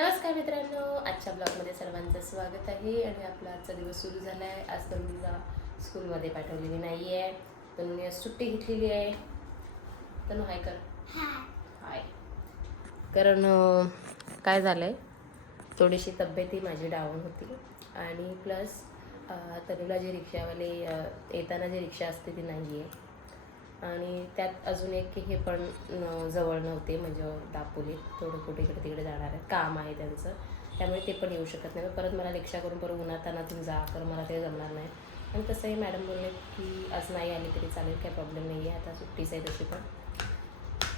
नमस्कार मित्रांनो आजच्या ब्लॉगमध्ये सर्वांचं स्वागत आहे आणि आपला आजचा दिवस सुरू झाला आहे आज तनुला स्कूलमध्ये पाठवलेली नाही आहे तनुने आज सुट्टी घेतलेली आहे. तनु हाय कर. हाय. कारण काय झालं आहे थोडीशी तब्येती माझी डाऊन होती आणि प्लस तनुला जे रिक्षावाले येताना जी रिक्षा असते ती नाही आहे आणि त्यात अजून एक की हे पण जवळ नव्हते म्हणजे दापोलीत थोडं कुठे इकडे तिकडे जाणार आहे काम आहे त्यांचं. त्यामुळे ते पण येऊ शकत नाही. मग परत मला रिक्षा करून परत उन्हातानातून जा तर मला ते जमणार नाही. आणि तसंही मॅडम बोलले की आज नाही आली तरी चालेल काही प्रॉब्लेम नाही आहे आता सुट्टीच आहे तशी पण.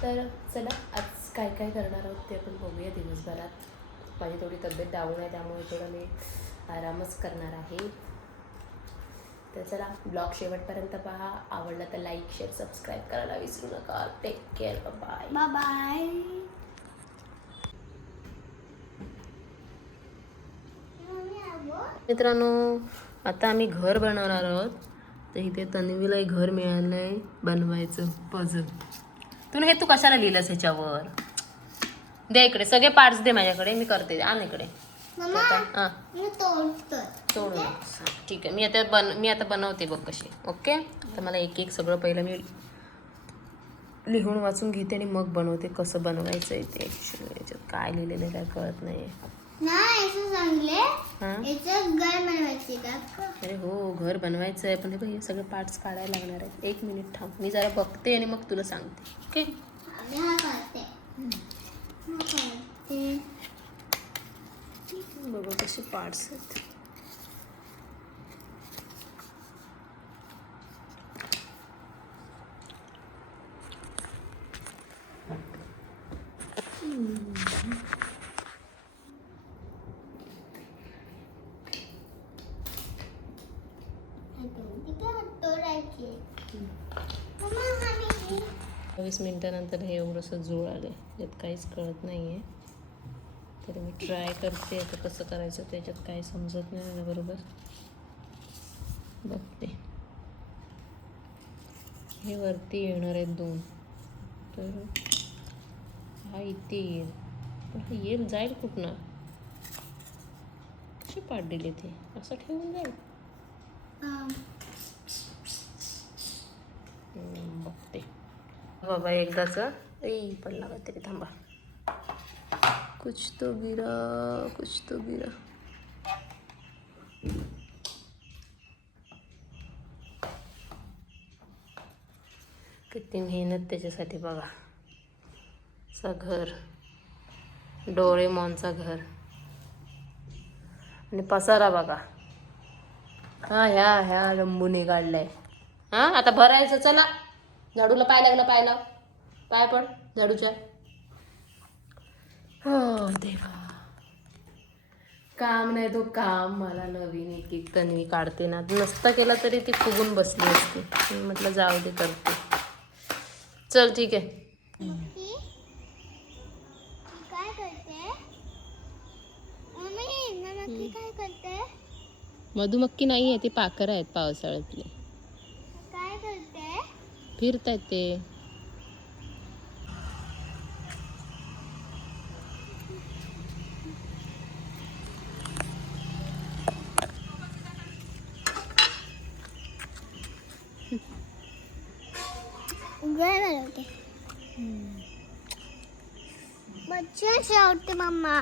तर चला आज काय काय करणार आहोत ते आपण बघूया दिवसभरात. माझी थोडी तब्येत डाऊन आहे त्यामुळे थोडं मी आरामच करणार आहे. तर चला ब्लॉग शेवटपर्यंत पहा. आवडला तर लाईक शेअर सबस्क्राईब करायला विसरू नका. Take care bye bye bye मित्रांनो आता आम्ही घर बनवणार आहोत. तर इथे तन्वीला एक घर मिळालं आहे बनवायचं पझल तुम्ही हे तू कशाला लिहिलंस ह्याच्यावर? द्या इकडे. सगळे पार्ट्स दे माझ्याकडे. मी करते. आण इकडे. हां, ठीक आहे? मी आता बन मी आता बनवते बघ कशी. ओके? तर मला एक एक सगळं पहिलं मी लिहून वाचून घेते आणि मग बनवते कसं बनवायचं आहे ते ॲक्च्युली याच्यात काय लिहिलेलं काय कळत नाही हां? अरे हो घर बनवायचं आहे पण हे बघ हे सगळे पार्ट्स काढायला लागणार आहेत. एक मिनिट थांब. मी जरा बघते आणि मग तुला सांगते. ओके आम्ही हा करते हा करते असे पार्ट्स आहेत. वीस मिनटानंतर हे एवढंसं जुळ आलं यात काहीच कळत नाही आहे तर मी ट्राय करते आता कसं करायचं त्याच्यात काही समजत नाही मला बरोबर. बघते. हे वरती येणार आहेत दोन. तर हा इथे येईल. पण हा येईल जाईल कुठनं? कशी पाठ दिली ते? असं ठेवून जाईल? बघते. बाबा एकदाच. ऐ पडला का तरी थांबा. कुछ तो गिरा कुछ तो गिरा। किती मेहनत त्याच्यासाठी बघा. चा घर. डोरेमॉनचा घर. आणि पसारा बघा. हा ह्या ह्या रंबूने काढलाय. हा आता भरायचं चला. झाडूला पाय लागला पाय लाव. पाय पड झाडूच्या. हो देवा. काम नाही तो काम. मला नवीन एक एक तन्वी काढते ना. नसता केला तरी ती फुगून बसली असते. मी म्हटलं जाऊ दे करते. चल ठीक आहे. काय करते? मम्मी नक्की काय करते? मधुमक्की नाही आहे ती पाखरं आहेत पावसाळ्यातली. काय करते? फिरतायत ते. గులాబీ మంచిగా చదువుతామమ్మా